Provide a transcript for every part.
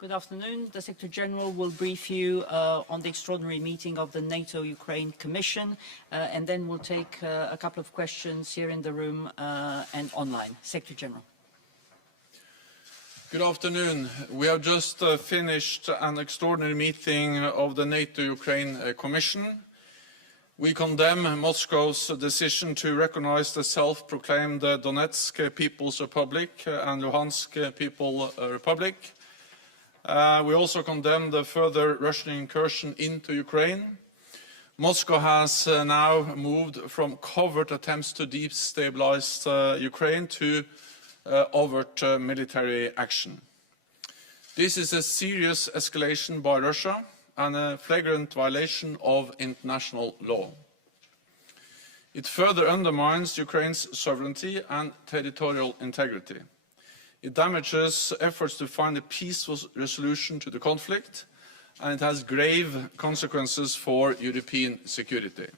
Good afternoon. The Secretary General will brief you on the extraordinary meeting of the NATO-Ukraine Commission, and then we'll take a couple of questions here in the room and online. Secretary General. Good afternoon. We have just finished an extraordinary meeting of the NATO-Ukraine Commission. We condemn Moscow's decision to recognize the self-proclaimed Donetsk People's Republic and Luhansk People's Republic. We also condemn the further Russian incursion into Ukraine. Moscow has now moved from covert attempts to destabilize Ukraine to overt military action. This is a serious escalation by Russia and a flagrant violation of international law. It further undermines Ukraine's sovereignty and territorial integrity. It damages efforts to find a peaceful resolution to the conflict, and it has grave consequences for European security.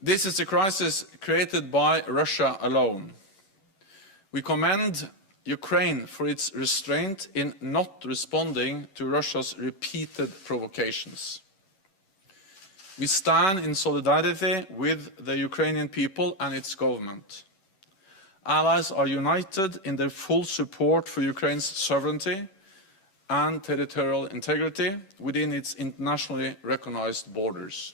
This is a crisis created by Russia alone. We commend Ukraine for its restraint in not responding to Russia's repeated provocations. We stand in solidarity with the Ukrainian people and its government. Allies are united in their full support for Ukraine's sovereignty and territorial integrity within its internationally recognized borders.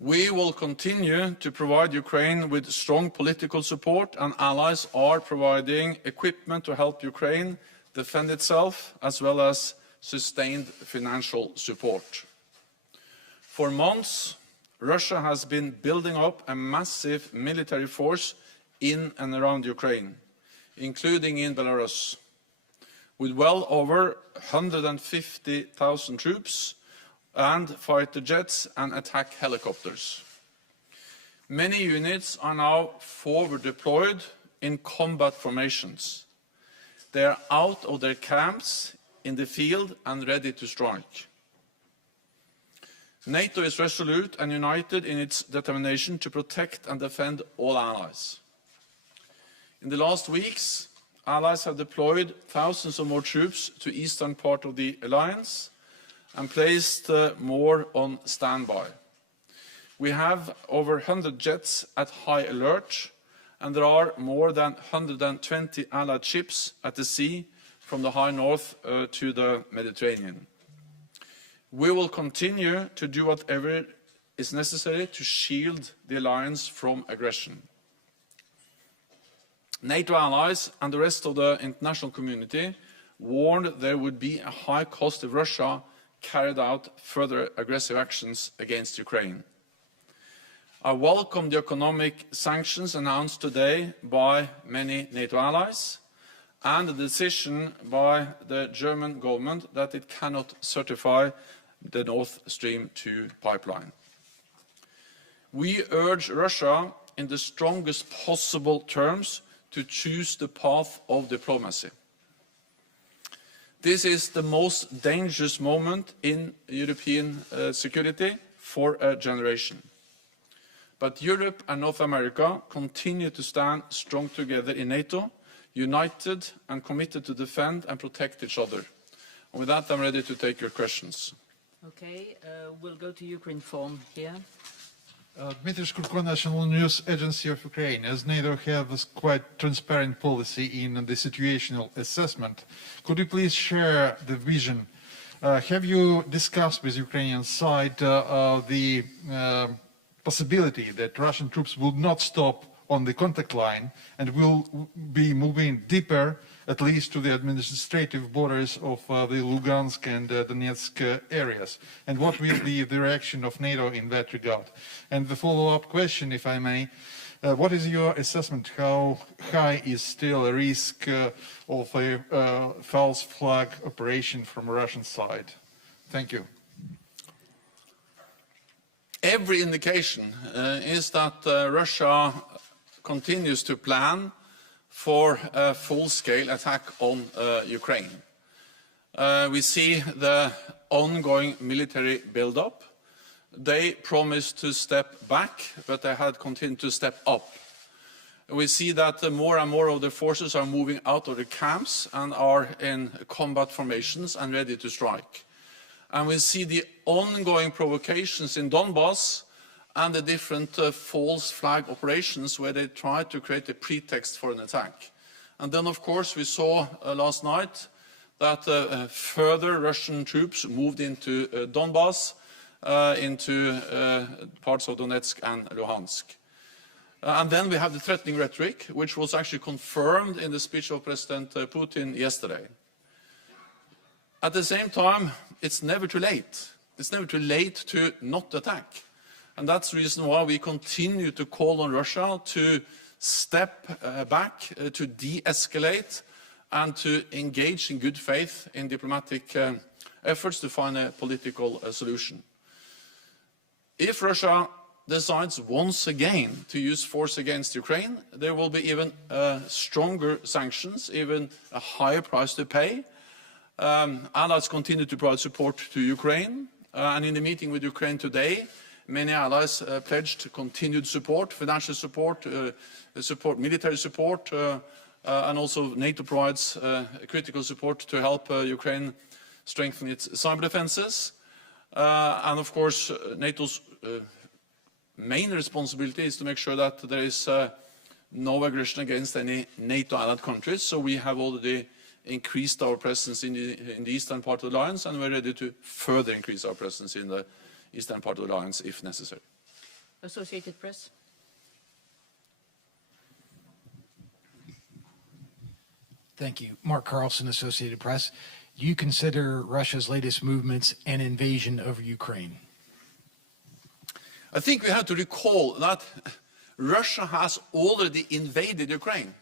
We will continue to provide Ukraine with strong political support, and allies are providing equipment to help Ukraine defend itself, as well as sustained financial support. For months, Russia has been building up a massive military force in and around Ukraine, including in Belarus, with well over 150,000 troops and fighter jets and attack helicopters. Many units are now forward deployed in combat formations. They are out of their camps in the field and ready to strike. NATO is resolute and united in its determination to protect and defend all allies. In the last weeks, allies have deployed thousands of more troops to the eastern part of the alliance and placed more on standby. We have over 100 jets at high alert, and there are more than 120 allied ships at the sea from the high north to the Mediterranean. We will continue to do whatever is necessary to shield the alliance from aggression. NATO allies and the rest of the international community warned there would be a high cost if Russia carried out further aggressive actions against Ukraine. I welcome the economic sanctions announced today by many NATO allies and the decision by the German government that it cannot certify the Nord Stream 2 pipeline. We urge Russia in the strongest possible terms to choose the path of diplomacy. This is the most dangerous moment in European security for a generation. But Europe and North America continue to stand strong together in NATO, united and committed to defend and protect each other. And with that, I'm ready to take your questions. Okay, we'll go to Ukraine phone here. Dmitry Shkurko, National News Agency of Ukraine. As NATO has quite transparent policy in the situational assessment, could you please share the vision? Have you discussed with Ukrainian side the possibility that Russian troops will not stop on the contact line and will be moving deeper, at least to the administrative borders of the Lugansk and Donetsk areas? And what will be the reaction of NATO in that regard? And the follow-up question, if I may, what is your assessment? How high is still a risk of a false flag operation from Russian side? Thank you. Every indication is that Russia continues to plan for a full-scale attack on Ukraine. We see the ongoing military build-up. They promised to step back, but they had continued to step up. we see that more and more of the forces are moving out of the camps and are in combat formations and ready to strike. And we see the ongoing provocations in Donbass and the different false flag operations where they try to create a pretext for an attack. And then, of course, we saw last night that further Russian troops moved into Donbass, into parts of Donetsk and Luhansk. And then we have the threatening rhetoric, which was actually confirmed in the speech of President Putin yesterday. At the same time, it's never too late. It's never too late to not attack. And that's the reason why we continue to call on Russia to step back, to de-escalate, and to engage in good faith in diplomatic efforts to find a political solution. If Russia decides once again to use force against Ukraine, there will be even stronger sanctions, even a higher price to pay. Allies continue to provide support to Ukraine, and in the meeting with Ukraine today, many allies pledged continued support, financial support, military support, and also NATO provides critical support to help Ukraine strengthen its cyber defenses. And of course, NATO's main responsibility is to make sure that there is no aggression against any NATO allied countries. So we have already increased our presence in the eastern part of the alliance, and we're ready to further increase our presence in the eastern part of the alliance if necessary. Associated Press. Thank you. Mark Carlson, Associated Press. Do you consider Russia's latest movements an invasion of Ukraine? I think we have to recall that Russia has already invaded Ukraine.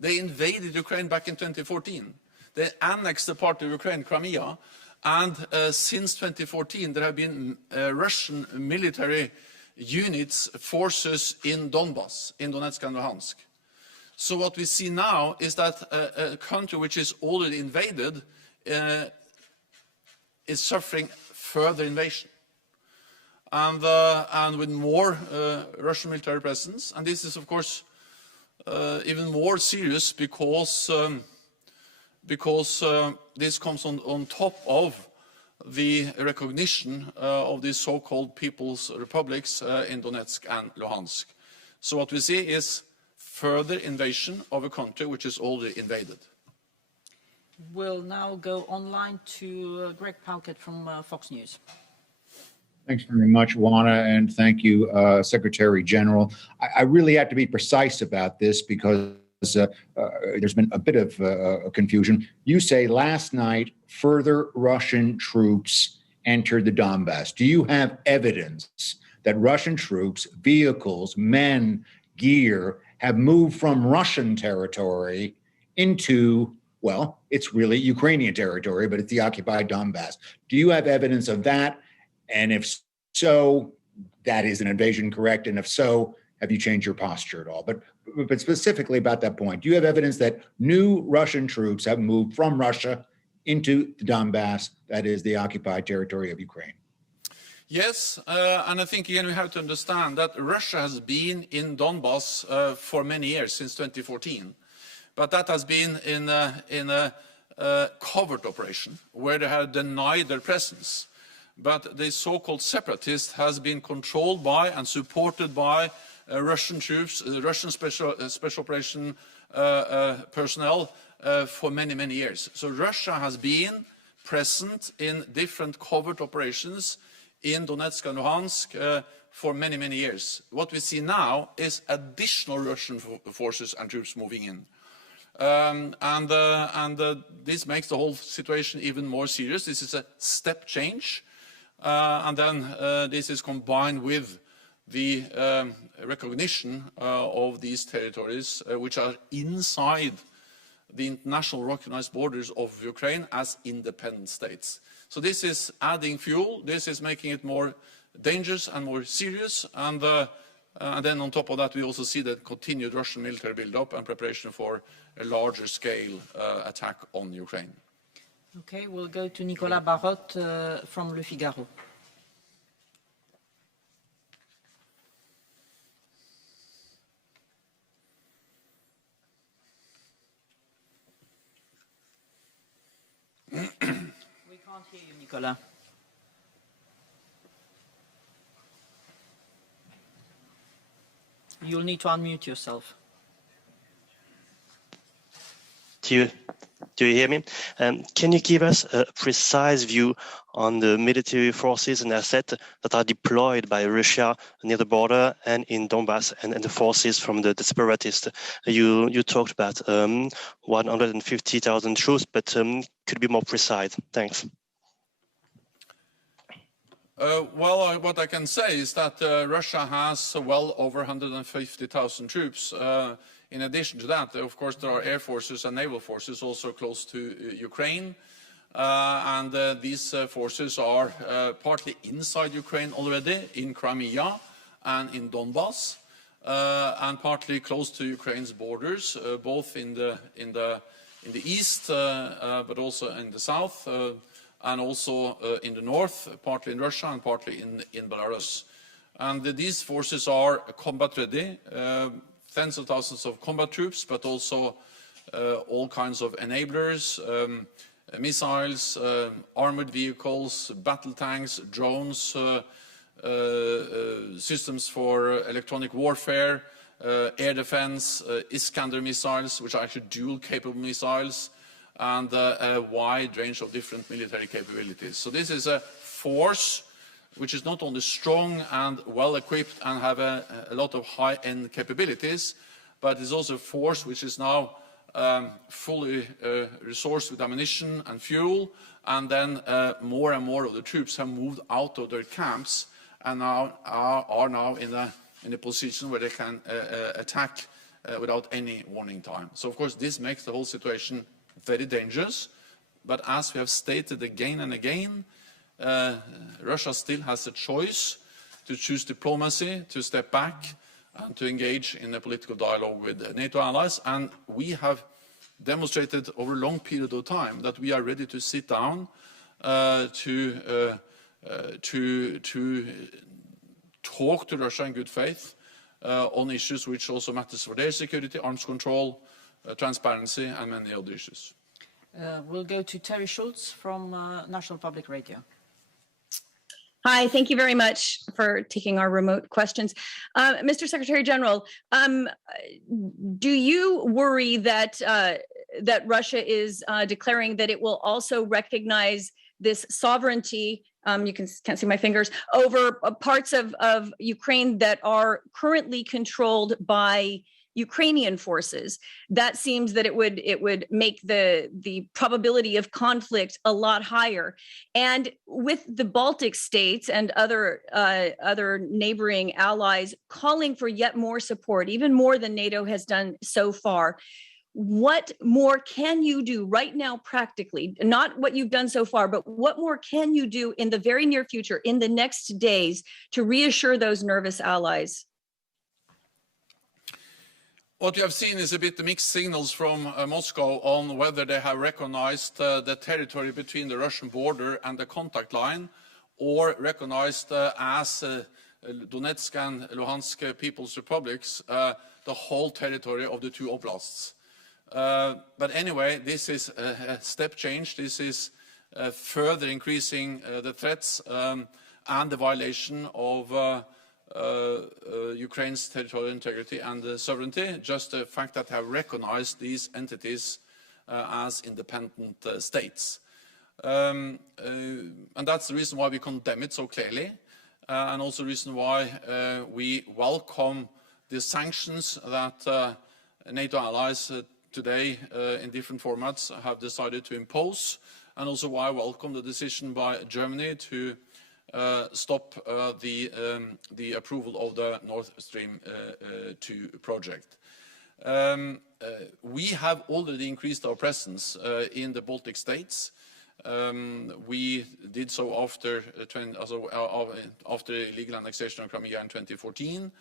They invaded Ukraine back in 2014. They annexed a part of Ukraine, Crimea, and since 2014 there have been Russian military units, forces in Donbass, in Donetsk and Luhansk. So what we see now is that a country which is already invaded is suffering further invasion. And with more Russian military presence. And this is, of course, even more serious because this comes on top of the recognition of these so-called People's Republics in Donetsk and Luhansk. So what we see is further invasion of a country which is already invaded. We'll now go online to Greg Palkett from Fox News. Thanks very much, Juana, and thank you, Secretary General. I really have to be precise about this because there's been a bit of confusion. You say last night further Russian troops entered the Donbass. Do you have evidence that Russian troops, vehicles, men, gear have moved from Russian territory into, well, it's really Ukrainian territory, but it's the occupied Donbass? Do you have evidence of that? And if so, that is an invasion, correct? And if so, have you changed your posture at all? But specifically about that point, do you have evidence that new Russian troops have moved from Russia into the Donbass, that is the occupied territory of Ukraine? Yes, and I think again we have to understand that Russia has been in Donbass for many years, since 2014. But that has been in a covert operation where they have denied their presence. But the so-called separatist has been controlled by and supported by Russian troops, Russian special operation personnel for many, many years. So Russia has been present in different covert operations in Donetsk and Luhansk for many, many years. What we see now is additional Russian forces and troops moving in. This makes the whole situation even more serious. This is a step change. And then this is combined with the recognition of these territories, which are inside the international recognized borders of Ukraine as independent states. So this is adding fuel. This is making it more dangerous and more serious. And then on top of that, we also see the continued Russian military buildup and preparation for a larger scale attack on Ukraine. Okay, we'll go to Nicolas Barotte from Le Figaro. can't hear you, Nicola. You'll need to unmute yourself. Do you hear me? Can you give us a precise view on the military forces and assets that are deployed by Russia near the border and in Donbass and the forces from the separatists? You talked about 150,000 troops, but could you be more precise? Thanks. Well, what I can say is that Russia has well over 150,000 troops. In addition to that, of course, there are air forces and naval forces also close to Ukraine. These forces are partly inside Ukraine already, in Crimea and in Donbass, and partly close to Ukraine's borders, both in the east, but also in the south. And also in the north, partly in Russia and partly in Belarus. And these forces are combat ready, tens of thousands of combat troops, but also all kinds of enablers, missiles, armored vehicles, battle tanks, drones, systems for electronic warfare, air defense, Iskander missiles, which are actually dual-capable missiles, and a wide range of different military capabilities. So this is a force which is not only strong and well-equipped and have a lot of high-end capabilities, but is also a force which is now fully resourced with ammunition and fuel, and then more and more of the troops have moved out of their camps and now are now in a position where they can attack without any warning time. So of course this makes the whole situation very dangerous, but as we have stated again and again, Russia still has a choice to choose diplomacy, to step back, and to engage in a political dialogue with NATO allies. And we have demonstrated over a long period of time that we are ready to sit down to talk to Russia in good faith on issues which also matters for their security, arms control, transparency, and many other issues. We'll go to Terry Schultz from National Public Radio. Hi, thank you very much for taking our remote questions. Mr. Secretary General, do you worry that that Russia is declaring that it will also recognize this sovereignty, can't see my fingers, over parts of Ukraine that are currently controlled by Ukrainian forces? That seems that it would make the probability of conflict a lot higher. And with the Baltic states and other neighboring allies calling for yet more support, even more than NATO has done so far, what more can you do right now practically? Not what you've done so far, but what more can you do in the very near future, in the next days, to reassure those nervous allies? What you have seen is a bit mixed signals from Moscow on whether they have recognized the territory between the Russian border and the contact line, or recognized as Donetsk and Luhansk People's Republics, the whole territory of the two oblasts. But anyway, this is a step change. This is further increasing the threats and the violation of Ukraine's territorial integrity and sovereignty, just the fact that they have recognized these entities as independent states. And that's the reason why we condemn it so clearly, and also the reason why we welcome the sanctions that NATO allies today in different formats have decided to impose, and also why I welcome the decision by Germany to stop the approval of the Nord Stream 2 project. We have already increased our presence in the Baltic states. We did so after illegal annexation of Crimea in 2014,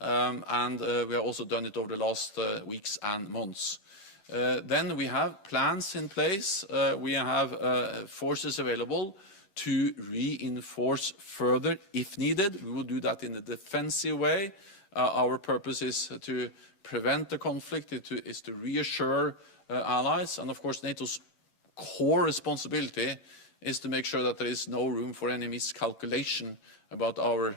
and we have also done it over the last weeks and months. Then we have plans in place. We have forces available to reinforce further if needed. We will do that in a defensive way. Our purpose is to prevent the conflict, is to reassure allies, and of course NATO's core responsibility is to make sure that there is no room for any miscalculation about our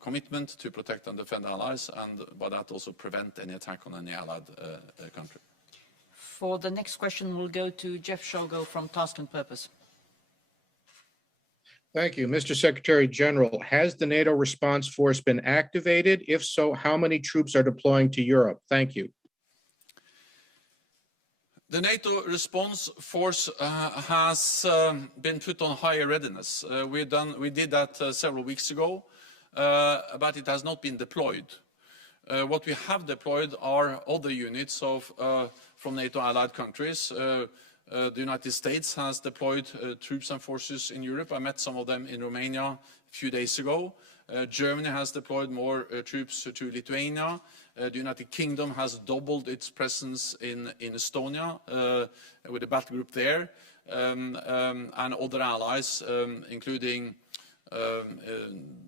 commitment to protect and defend allies, and by that also prevent any attack on any allied country. For the next question, we'll go to Jeff Shogo from Task and Purpose. Thank you. Mr. Secretary General, has the NATO response force been activated? If so, how many troops are deploying to Europe? Thank you. The NATO response force has been put on higher readiness. We did that several weeks ago, but it has not been deployed. What we have deployed are other units from NATO allied countries. The United States has deployed troops and forces in Europe. I met some of them in Romania a few days ago. Germany has deployed more troops to Lithuania. The United Kingdom has doubled its presence in Estonia with a battle group there, and other allies, including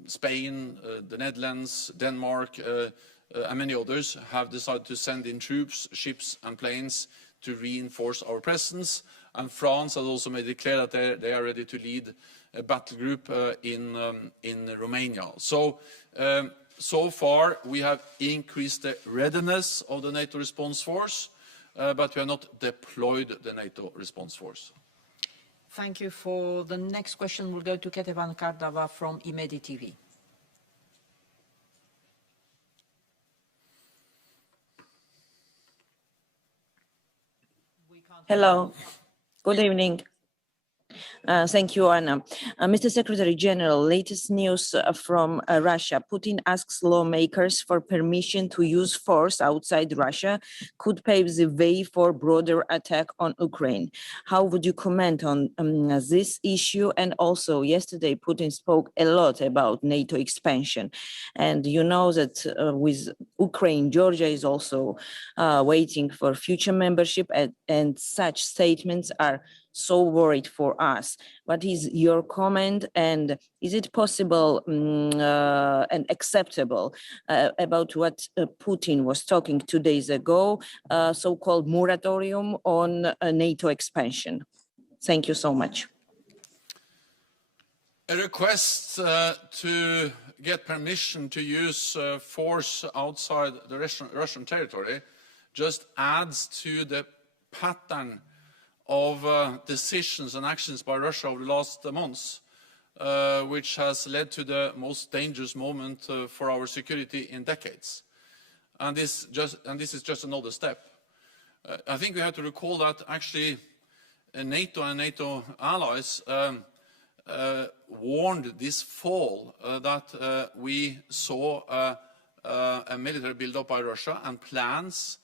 Spain, the Netherlands, Denmark, and many others, have decided to send in troops, ships and planes to reinforce our presence. And France has also made it clear that they are ready to lead a battle group in Romania. So far, we have increased the readiness of the NATO response force, but we have not deployed the NATO response force. Thank you. For the next question, we'll go to Ketevan Kardava from Imedi TV. Hello, good evening. Thank you, Anna. Mr. Secretary General, latest news from Russia. Putin asks lawmakers for permission to use force outside Russia could pave the way for broader attack on Ukraine. How would you comment on this issue? And also, yesterday, Putin spoke a lot about NATO expansion. And you know that with Ukraine, Georgia is also waiting for future membership, and such statements are so worried for us. What is your comment, and is it possible and acceptable about what Putin was talking 2 days ago, so-called moratorium on NATO expansion? Thank you so much. A request to get permission to use force outside the Russian territory just adds to the pattern of decisions and actions by Russia over the last months, which has led to the most dangerous moment for our security in decades. And this is just another step. I think we have to recall that actually NATO and NATO allies warned this fall that we saw a military build-up by Russia and plans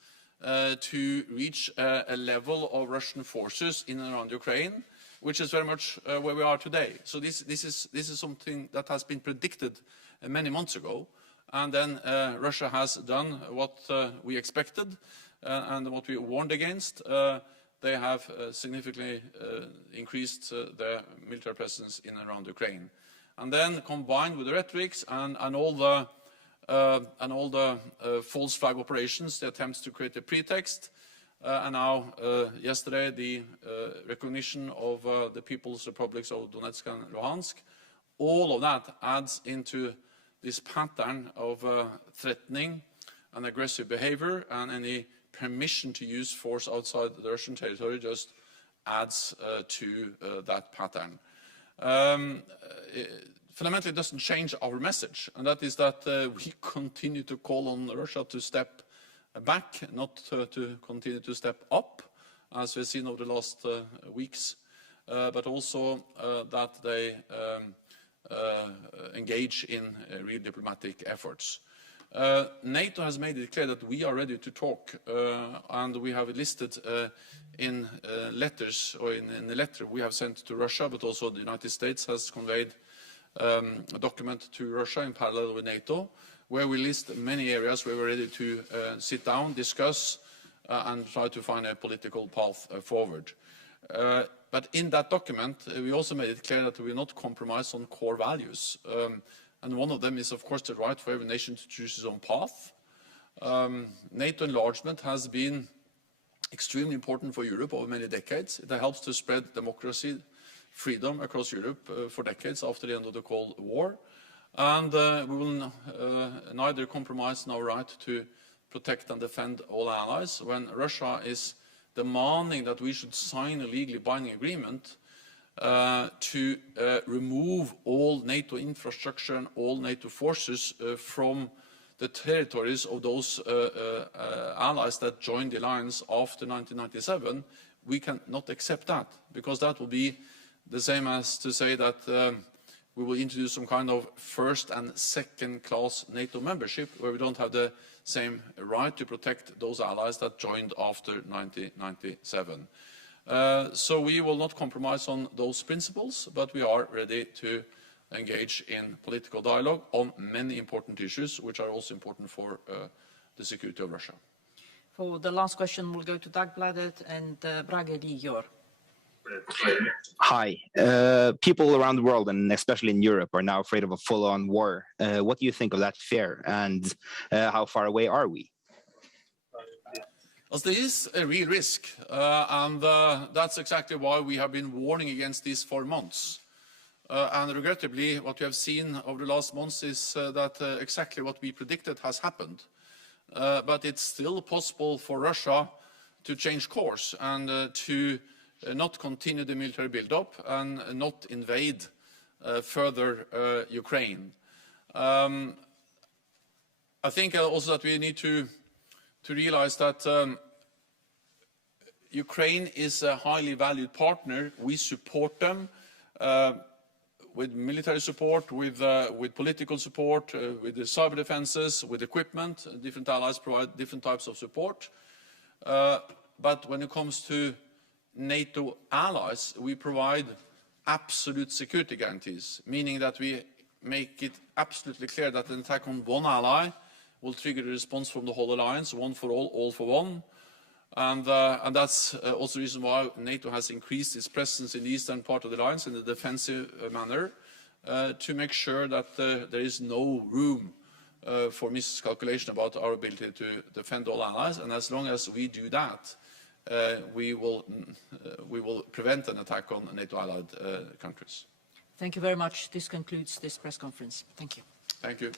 to reach a level of Russian forces in and around Ukraine, which is very much where we are today. So this is something that has been predicted many months ago, and then Russia has done what we expected and what we warned against. They have significantly increased their military presence in and around Ukraine. And then combined with the rhetorics and all the false flag operations, the attempts to create a pretext, and now yesterday the recognition of the People's Republics of Donetsk and Luhansk, all of that adds into this pattern of threatening and aggressive behavior, and any permission to use force outside the Russian territory just adds to that pattern. Fundamentally, it doesn't change our message, and that is that we continue to call on Russia to step back, not to continue to step up, as we've seen over the last weeks, but also that they engage in real diplomatic efforts. NATO has made it clear that we are ready to talk, and we have listed in letters, or in the letter we have sent to Russia, but also the United States has conveyed a document to Russia in parallel with NATO, where we list many areas where we're ready to sit down, discuss, and try to find a political path forward. But in that document, we also made it clear that we will not compromise on core values. And one of them is, of course, the right for every nation to choose its own path. NATO enlargement has been extremely important for Europe over many decades. It helps to spread democracy, freedom across Europe for decades after the end of the Cold War. And we will neither compromise our right to protect and defend all allies. When Russia is demanding that we should sign a legally binding agreement to remove all NATO infrastructure and all NATO forces from the territories of those allies that joined the alliance after 1997, we cannot accept that, because that will be the same as to say that we will introduce some kind of first and second class NATO membership where we don't have the same right to protect those allies that joined after 1997. So we will not compromise on those principles, but we are ready to engage in political dialogue on many important issues, which are also important for the security of Russia. For the last question, we'll go to Dagbladet and Brage Ligjør. Hi. People around the world, and especially in Europe, are now afraid of a full-on war. What do you think of that fear, and how far away are we? Well, there is a real risk, and that's exactly why we have been warning against this for months. And regrettably, what we have seen over the last months is that exactly what we predicted has happened. But it's still possible for Russia to change course and to not continue the military build-up and not invade further Ukraine. I think also that we need to realize that Ukraine is a highly valued partner. We support them with military support, with political support, with the cyber defenses, with equipment. Different allies provide different types of support. But when it comes to NATO allies, we provide absolute security guarantees, meaning that we make it absolutely clear that an attack on one ally will trigger a response from the whole alliance, one for all for one. And that's also the reason why NATO has increased its presence in the eastern part of the alliance in a defensive manner, to make sure that there is no room for miscalculation about our ability to defend all allies. And as long as we do that, we will prevent an attack on NATO allied countries. Thank you very much. This concludes this press conference. Thank you. Thank you.